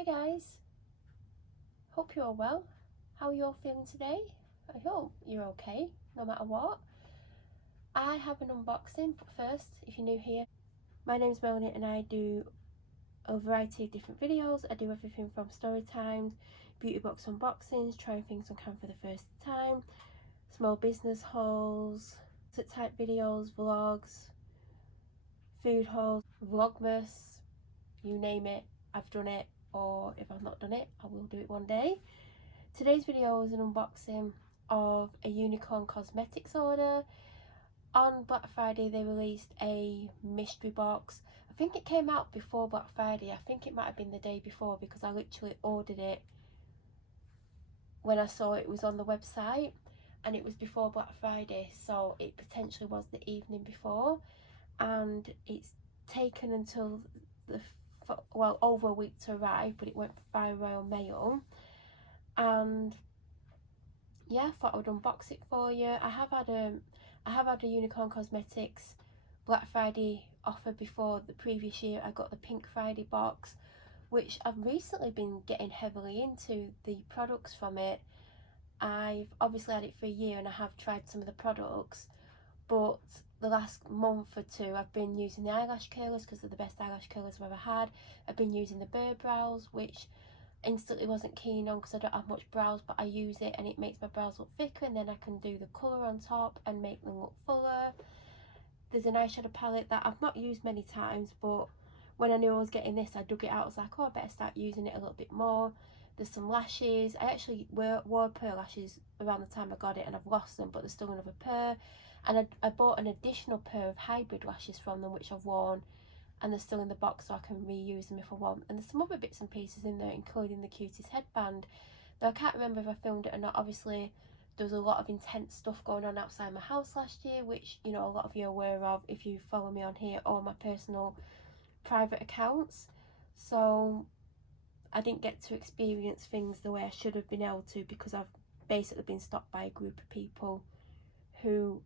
Hi guys, hope you're all well. How are you all feeling today? I hope you're okay, no matter what. I have an unboxing, but first, if you're new here, my name's Melanie and I do a variety of different videos. I do everything from story times, beauty box unboxings, trying things on camera for the first time, small business hauls, type videos, vlogs, food hauls, Vlogmas, you name it, I've done it, or if I've not done it, I will do it one day. Today's video is an unboxing of a Unicorn Cosmetics order. On Black Friday they released a mystery box. I think it came out before Black Friday. I think it might have been the day before because I literally ordered it when I saw it was on the website, and it was before Black Friday, so it potentially was the evening before, and it's taken until over a week to arrive, but it went via Royal Mail. And yeah, I thought I would unbox it for you. I have had a Unicorn Cosmetics Black Friday offer before. The previous year I got the Pink Friday box, which I've recently been getting heavily into the products from it. I've obviously had it for a year and I have tried some of the products, but the last month or two I've been using the eyelash curlers because they're the best eyelash curlers I've ever had. I've been using the Burr Brows, which instantly wasn't keen on because I don't have much brows, but I use it and it makes my brows look thicker, and then I can do the colour on top and make them look fuller. There's an eyeshadow palette that I've not used many times, but when I knew I was getting this, I dug it out. I was like, oh, I better start using it a little bit more. There's some lashes. I actually wore pearl lashes around the time I got it and I've lost them, but there's still another pair. And I bought an additional pair of hybrid lashes from them, which I've worn, and they're still in the box so I can reuse them if I want. And there's some other bits and pieces in there, including the cutest headband, though I can't remember if I filmed it or not. Obviously there was a lot of intense stuff going on outside my house last year, which, you know, a lot of you are aware of if you follow me on here or my personal private accounts. So I didn't get to experience things the way I should have been able to, because I've basically been stopped by a group of people who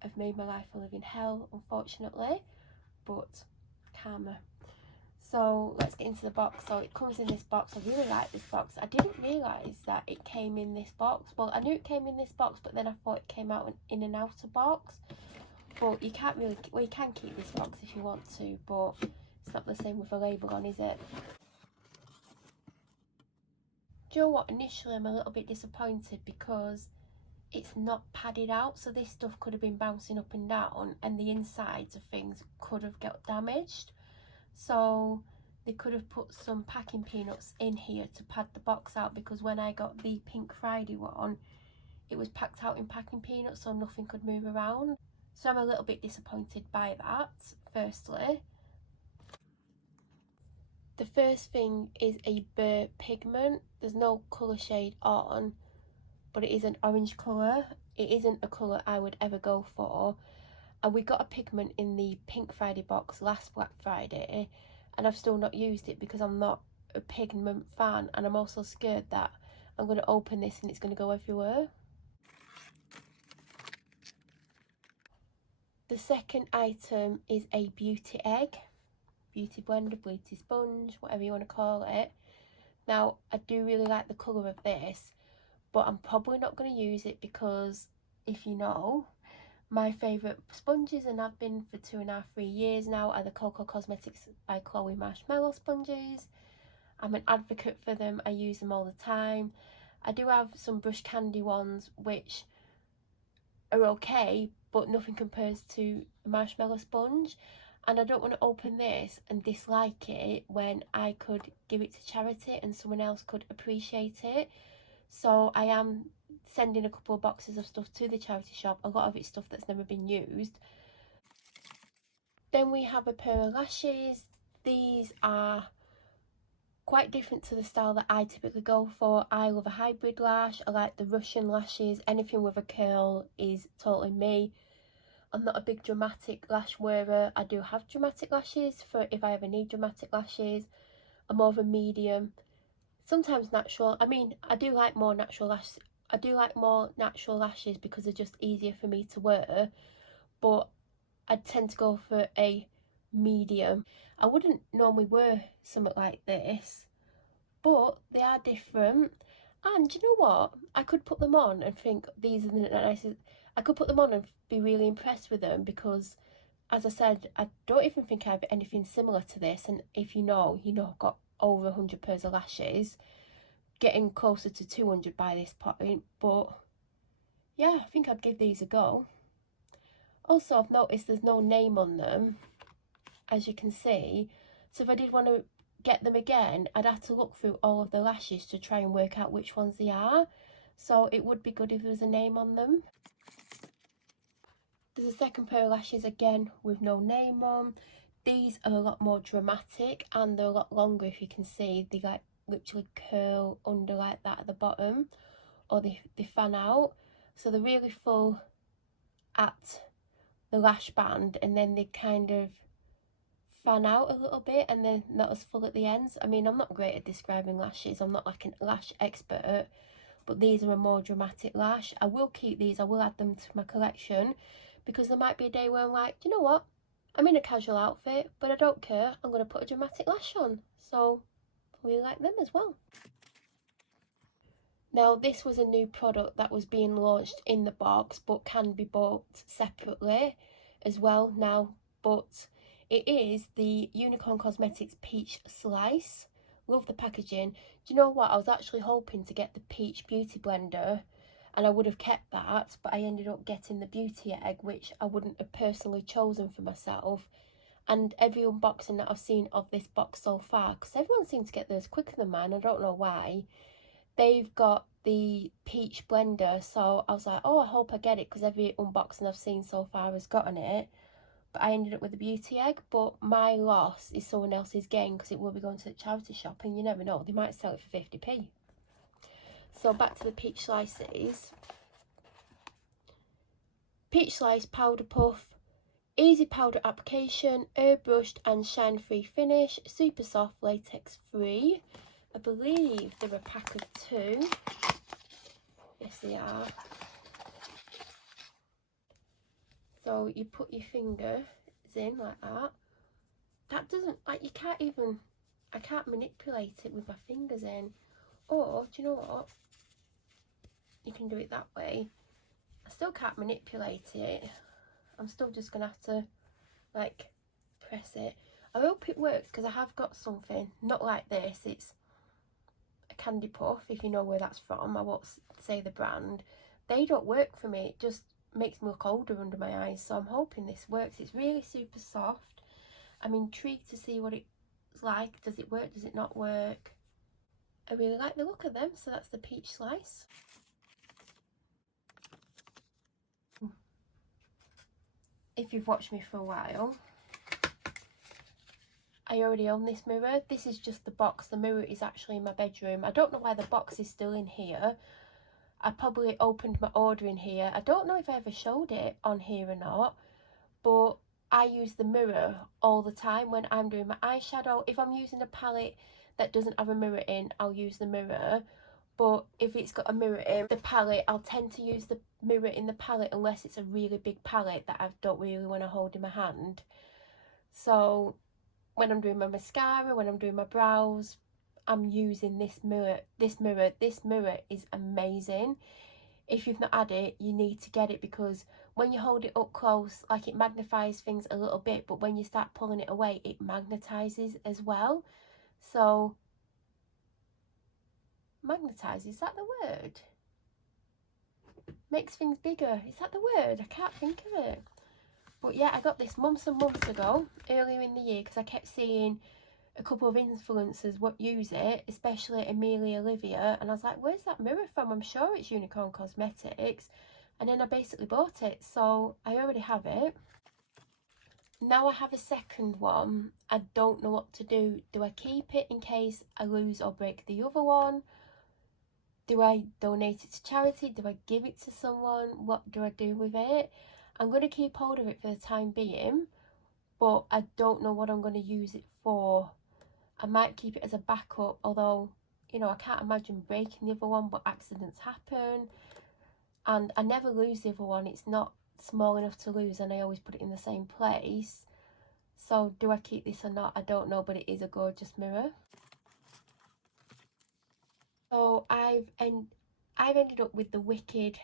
have made my life a living hell, unfortunately, but karma. So let's get into the box. So it comes in this box. I really like this box. I didn't realise that it came in this box. Well, I knew it came in this box, but then I thought it came out in an outer box. But you can't really, well, you can keep this box if you want to, but it's not the same with a label on, is it? Do you know what? Initially I'm a little bit disappointed because it's not padded out, so this stuff could have been bouncing up and down and the insides of things could have got damaged. So they could have put some packing peanuts in here to pad the box out, because when I got the Pink Friday one, it was packed out in packing peanuts so nothing could move around. So I'm a little bit disappointed by that, firstly. The first thing is a Burr pigment. There's no colour shade on, but it is an orange colour. It isn't a colour I would ever go for. And we got a pigment in the Pink Friday box last Black Friday, and I've still not used it because I'm not a pigment fan, and I'm also scared that I'm going to open this and it's going to go everywhere. The second item is a beauty egg, beauty blender, beauty sponge, whatever you want to call it. Now, I do really like the colour of this, but I'm probably not going to use it because, if you know, my favourite sponges, and I've been for 2.5–3 years now, are the Cocoa Cosmetics by Chloe Marshmallow sponges. I'm an advocate for them. I use them all the time. I do have some Brush Candy ones which are okay, but nothing compares to a marshmallow sponge. And I don't want to open this and dislike it when I could give it to charity and someone else could appreciate it. So I am sending a couple of boxes of stuff to the charity shop. A lot of it's stuff that's never been used. Then we have a pair of lashes. These are quite different to the style that I typically go for. I love a hybrid lash. I like the Russian lashes. Anything with a curl is totally me. I'm not a big dramatic lash wearer. I do have dramatic lashes for if I ever need dramatic lashes. I'm more of a medium, sometimes natural. I mean, I do like more natural lashes. I do like more natural lashes because they're just easier for me to wear, but I tend to go for a medium. I wouldn't normally wear something like this, but they are different. And you know what? I could put them on and think these are the nicest. I could put them on and be really impressed with them because, as I said, I don't even think I have anything similar to this. And if you know, I've got over 100 pairs of lashes, getting closer to 200 by this point. But yeah, I think I'd give these a go. Also, I've noticed there's no name on them, as you can see. So if I did want to get them again, I'd have to look through all of the lashes to try and work out which ones they are. So it would be good if there was a name on them. There's a second pair of lashes again with no name on. These are a lot more dramatic and they're a lot longer. If you can see, they like literally curl under like that at the bottom, or they fan out. So they're really full at the lash band, and then they kind of fan out a little bit and then not as full at the ends. I mean, I'm not great at describing lashes, I'm not like a lash expert, but these are a more dramatic lash. I will keep these, I will add them to my collection, because there might be a day where I'm like, you know what, I'm in a casual outfit but I don't care, I'm going to put a dramatic lash on. So I really like them as well. Now this was a new product that was being launched in the box but can be bought separately as well now, but it is the Unicorn Cosmetics Peach Slice. Love the packaging. Do you know what, I was actually hoping to get the Peach Beauty Blender and I would have kept that, but I ended up getting the Beauty Egg, which I wouldn't have personally chosen for myself. And every unboxing that I've seen of this box so far, because everyone seems to get theirs quicker than mine, I don't know why, they've got the peach blender. So I was like, oh, I hope I get it, because every unboxing I've seen so far has gotten it. But I ended up with the Beauty Egg. But my loss is someone else's gain, because it will be going to the charity shop and you never know, they might sell it for 50p. So back to the peach slices. Peach slice powder puff, easy powder application, airbrushed and shine free finish, super soft, latex free. I believe they're a pack of 2. Yes, they are. So you put your fingers in like that. That doesn't, like, you can't even, I can't manipulate it with my fingers in. Or, do you know what? You can do it that way. I still can't manipulate it. I'm still just going to have to, like, press it. I hope it works, because I have got something, not like this. It's a candy puff, if you know where that's from. I won't say the brand. They don't work for me. It just makes me look older under my eyes. So I'm hoping this works. It's really super soft. I'm intrigued to see what it's like. Does it work? Does it not work? I really like the look of them. So that's the peach slice. If you've watched me for a while, I already own this mirror. This is just the box. The mirror is actually in my bedroom. I don't know why the box is still in here. I probably opened my order in here. I don't know if I ever showed it on here or not, but I use the mirror all the time when I'm doing my eyeshadow. If I'm using a palette that doesn't have a mirror in, I'll use the mirror. But if it's got a mirror in the palette, I'll tend to use the mirror in the palette unless it's a really big palette that I don't really want to hold in my hand. So when I'm doing my mascara, when I'm doing my brows, I'm using this mirror. This mirror is amazing. If you've not had it, you need to get it, because when you hold it up close, like, it magnifies things a little bit, but when you start pulling it away, it magnetizes as well. So magnetize, is that the word? Makes things bigger, is that the word? I can't think of it. But yeah, I got this months and months ago, earlier in the year, because I kept seeing a couple of influencers what use it, especially Amelia Olivia, and I was like, where's that mirror from? I'm sure it's Unicorn Cosmetics. And then I basically bought it, so I already have it. Now I have a second one. I don't know what to do. Do I keep it in case I lose or break the other one? Do I donate it to charity? Do I give it to someone? What do I do with it? I'm going to keep hold of it for the time being, but I don't know what I'm going to use it for. I might keep it as a backup, although, you know, I can't imagine breaking the other one, but accidents happen. And I never lose the other one. It's not small enough to lose, and I always put it in the same place. So do I keep this or not? I don't know, but it is a gorgeous mirror. I've ended up with the Wicked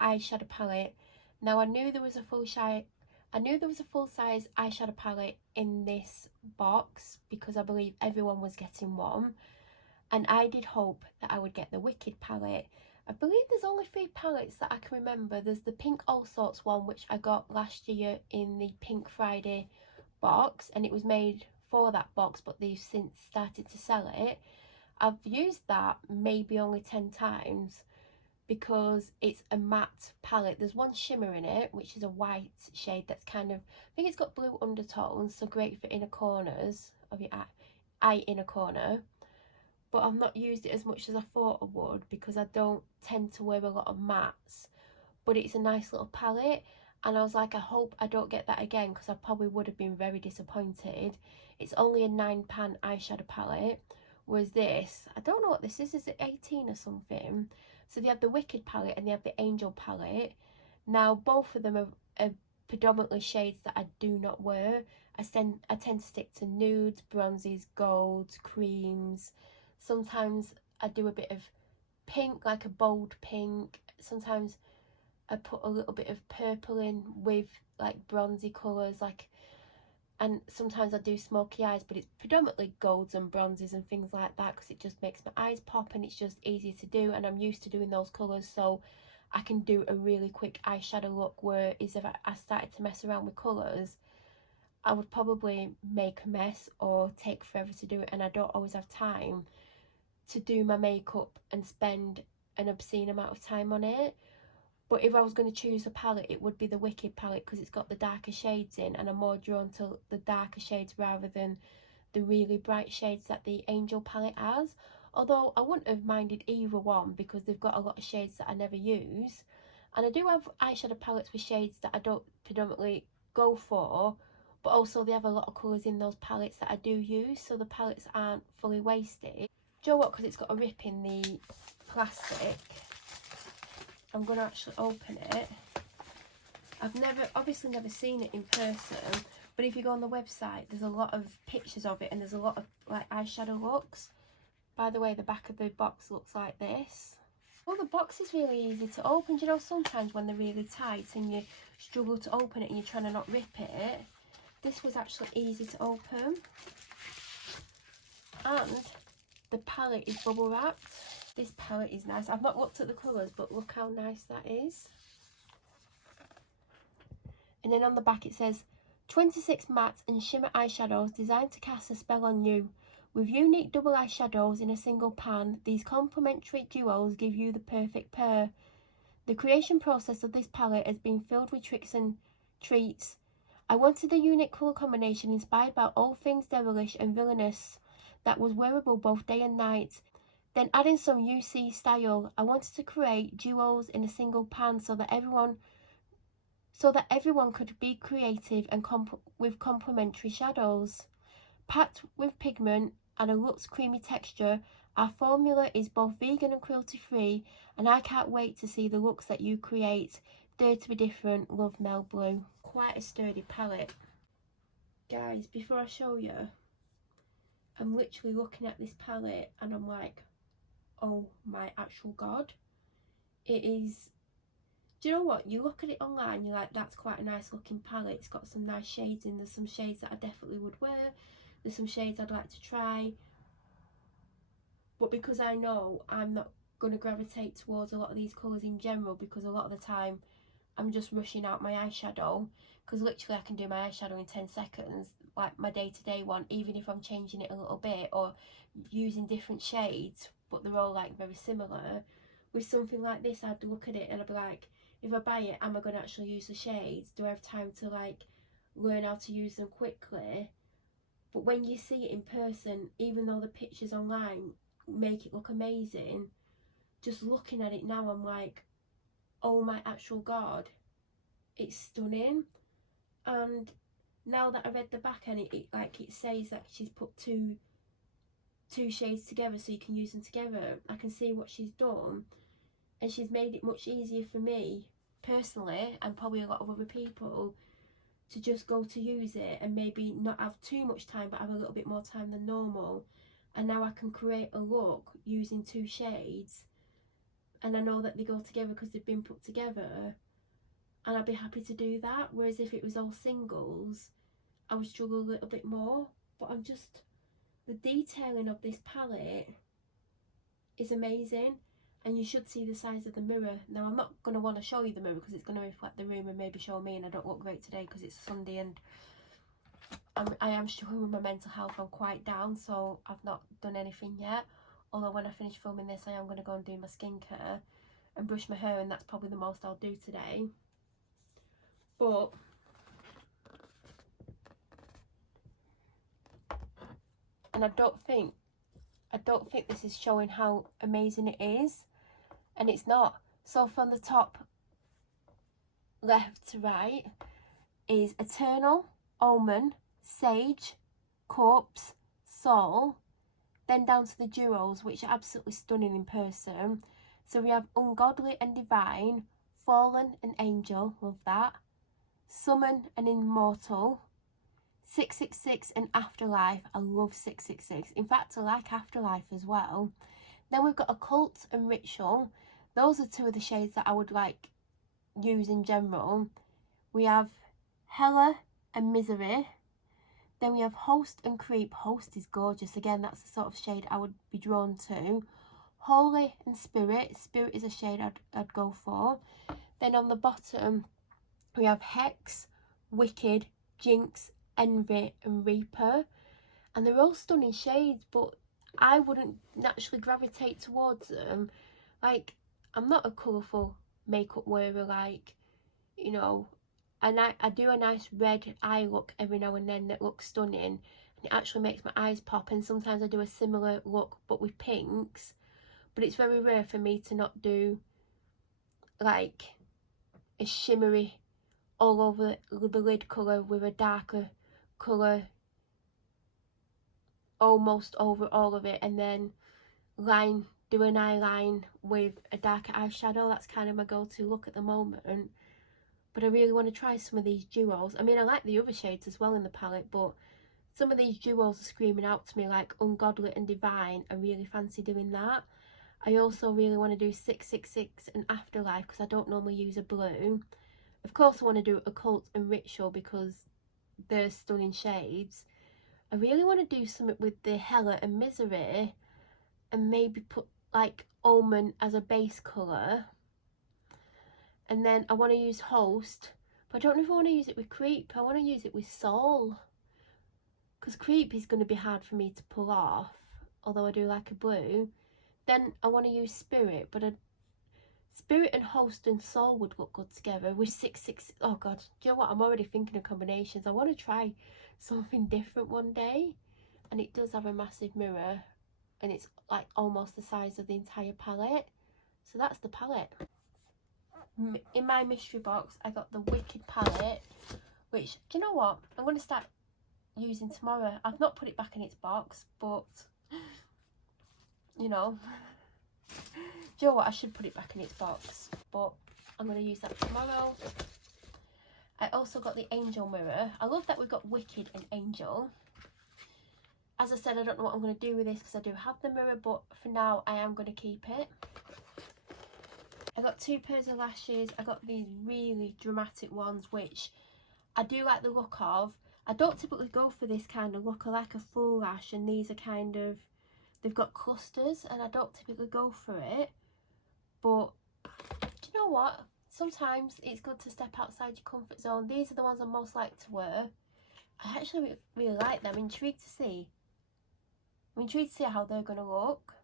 eyeshadow palette. Now I knew there was a full size eyeshadow palette in this box because I believe everyone was getting one, and I did hope that I would get the Wicked palette. I believe there's only 3 palettes that I can remember. There's the Pink All Sorts one, which I got last year in the Pink Friday box, and it was made for that box, but they've since started to sell it. I've used that maybe only 10 times because it's a matte palette. There's one shimmer in it, which is a white shade that's kind of, I think it's got blue undertones, so great for inner corners of your eye inner corner. But I've not used it as much as I thought I would because I don't tend to wear a lot of mattes. But it's a nice little palette, and I was like, I hope I don't get that again because I probably would have been very disappointed. It's only a £9 eyeshadow palette, whereas this, I don't know what this is it 18 or something? So they have the Wicked palette and they have the Angel palette. Now both of them are predominantly shades that I do not wear. I tend to stick to nudes, bronzes, golds, creams. Sometimes I do a bit of pink, like a bold pink. Sometimes I put a little bit of purple in with like bronzy colours, and sometimes I do smoky eyes, but it's predominantly golds and bronzes and things like that because it just makes my eyes pop and it's just easy to do, and I'm used to doing those colours, so I can do a really quick eyeshadow look. Whereas if I started to mess around with colours, I would probably make a mess or take forever to do it, and I don't always have time to do my makeup and spend an obscene amount of time on it. But if I was going to choose a palette, it would be the Wicked palette because it's got the darker shades in, and I'm more drawn to the darker shades rather than the really bright shades that the Angel palette has. Although I wouldn't have minded either one because they've got a lot of shades that I never use. And I do have eyeshadow palettes with shades that I don't predominantly go for, but also they have a lot of colours in those palettes that I do use, so the palettes aren't fully wasted. Do you know what, because it's got a rip in the plastic, I'm going to actually open it. I've obviously never seen it in person, but if you go on the website, there's a lot of pictures of it and there's a lot of like eyeshadow looks. By the way, the back of the box looks like this. Oh, the box is really easy to open. Do you know, sometimes when they're really tight and you struggle to open it and you're trying to not rip it, this was actually easy to open. And the palette is bubble wrapped. This palette is nice. I've not looked at the colours, but look how nice that is. And then on the back it says, 26 matte and shimmer eyeshadows designed to cast a spell on you. With unique double eyeshadows in a single pan, these complementary duos give you the perfect pair. The creation process of this palette has been filled with tricks and treats. I wanted a unique colour combination inspired by all things devilish and villainous that was wearable both day and night. Then adding some UC style, I wanted to create duos in a single pan so that everyone could be creative and with complementary shadows. Packed with pigment and a luxe creamy texture, our formula is both vegan and cruelty free, and I can't wait to see the looks that you create. Dare to be different, love, Mel Blue. Quite a sturdy palette. Guys, before I show you, I'm literally looking at this palette and I'm like, oh my actual god. It is, do you know what, you look at it online, you're like, that's quite a nice looking palette, it's got some nice shades in. There's some shades that I definitely would wear, there's some shades I'd like to try, but because I know I'm not going to gravitate towards a lot of these colours in general, because a lot of the time I'm just rushing out my eyeshadow, because literally I can do my eyeshadow in 10 seconds, like my day-to-day one, even if I'm changing it a little bit or using different shades, but they're all like very similar. With something like this, I'd look at it and I'd be like, if I buy it, am I going to actually use the shades? Do I have time to like learn how to use them quickly? But when you see it in person, even though the pictures online make it look amazing, just looking at it now, I'm like, oh my actual god, it's stunning. And now that I read the back and it says that she's put two shades together so you can use them together, I can see what she's done, and she's made it much easier for me personally, and probably a lot of other people, to just go to use it and maybe not have too much time but have a little bit more time than normal. And now I can create a look using 2 shades and I know that they go together because they've been put together, and I'd be happy to do that. Whereas if it was all singles, I would struggle a little bit more. But the detailing of this palette is amazing, and you should see the size of the mirror. Now I'm not going to want to show you the mirror because it's going to reflect the room and maybe show me, and I don't look great today because it's Sunday and I am struggling with my mental health. I'm quite down, so I've not done anything yet. Although when I finish filming this, I am going to go and do my skincare and brush my hair, and that's probably the most I'll do today. But and I don't think this is showing how amazing it is, and it's not. So from the top left to right is Eternal, Omen, Sage, Corpse, Soul, then down to the duos, which are absolutely stunning in person. So we have Ungodly and Divine, Fallen and Angel, love that, Summon and Immortal, 666 and Afterlife. I love 666. In fact, I like Afterlife as well. Then we've got Occult and Ritual. Those are two of the shades that I would like use in general. We have Hella and Misery. Then we have Host and Creep. Host is gorgeous. Again, that's the sort of shade I would be drawn to. Holy and Spirit. Spirit is a shade I'd go for. Then on the bottom, we have Hex, Wicked, Jinx, Envy and Reaper. And they're all stunning shades, but I wouldn't naturally gravitate towards them. Like, I'm not a colourful makeup wearer, like, you know. And I do a nice red eye look every now and then that looks stunning, and it actually makes my eyes pop. And sometimes I do a similar look but with pinks, but it's very rare for me to not do like a shimmery all over the lid colour with a darker colour almost over all of it, and then do an eyeline with a darker eyeshadow. That's kind of my go-to look at the moment. But I really want to try some of these duos. I mean, I like the other shades as well in the palette, but some of these duos are screaming out to me, like Ungodly and Divine. I really fancy doing that. I also really want to do 666 and Afterlife because I don't normally use a blue. Of course I want to do Occult and Ritual because they're stunning shades. I really want to do something with the Hella and Misery, and maybe put like Omen as a base colour. And then I want to use Host, but I don't know if I want to use it with Creep. I want to use it with Soul, because Creep is going to be hard for me to pull off, although I do like a blue. Then I want to use Spirit, but Spirit and Host and Soul would look good together with 666. Oh god, do you know what? I'm already thinking of combinations. I want to try something different one day. And it does have a massive mirror, and it's like almost the size of the entire palette. So that's the palette. In my mystery box, I got the Wicked palette, which, do you know what? I'm going to start using tomorrow. I've not put it back in its box, but, you know, do you know what? I should put it back in its box, but I'm going to use that tomorrow. I also got the Angel mirror. I love that we've got Wicked and Angel. As I said, I don't know what I'm going to do with this because I do have the mirror, but for now, I am going to keep it. I got two pairs of lashes. I got these really dramatic ones, which I do like the look of. I don't typically go for this kind of look. I like a full lash, and these are kind of, they've got clusters, and I don't typically go for it. But do you know what? Sometimes it's good to step outside your comfort zone. These are the ones I'm most like to wear. I actually really like them. I'm intrigued to see how they're going to look.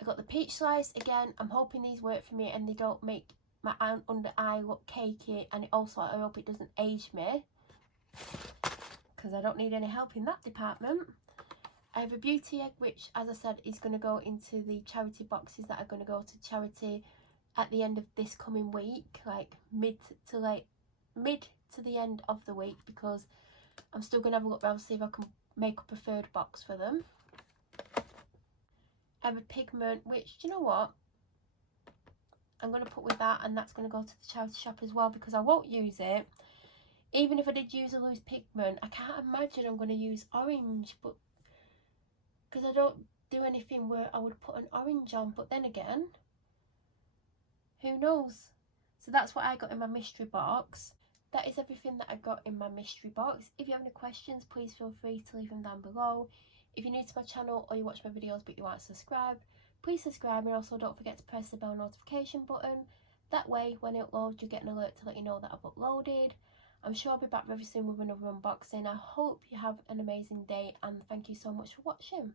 I got the Peach Slice again. I'm hoping these work for me and they don't make my under eye look cakey, and also I hope it doesn't age me because I don't need any help in that department. I have a beauty egg, which, as I said, is going to go into the charity boxes that are going to go to charity at the end of this coming week, like mid to the end of the week, because I'm still going to have a look around to see if I can make up a third box for them. I have a pigment, which, do you know what? I'm going to put with that, and that's going to go to the charity shop as well because I won't use it. Even if I did use a loose pigment, I can't imagine I'm going to use orange, but because I don't do anything where I would put an orange on, but then again, who knows? So that's what I got in my mystery box. That is everything that I got in my mystery box. If you have any questions, please feel free to leave them down below. If you're new to my channel or you watch my videos but you aren't subscribed, please subscribe, and also don't forget to press the bell notification button. That way, when it uploads, you get an alert to let you know that I've uploaded. I'm sure I'll be back very soon with another unboxing. I hope you have an amazing day, and thank you so much for watching.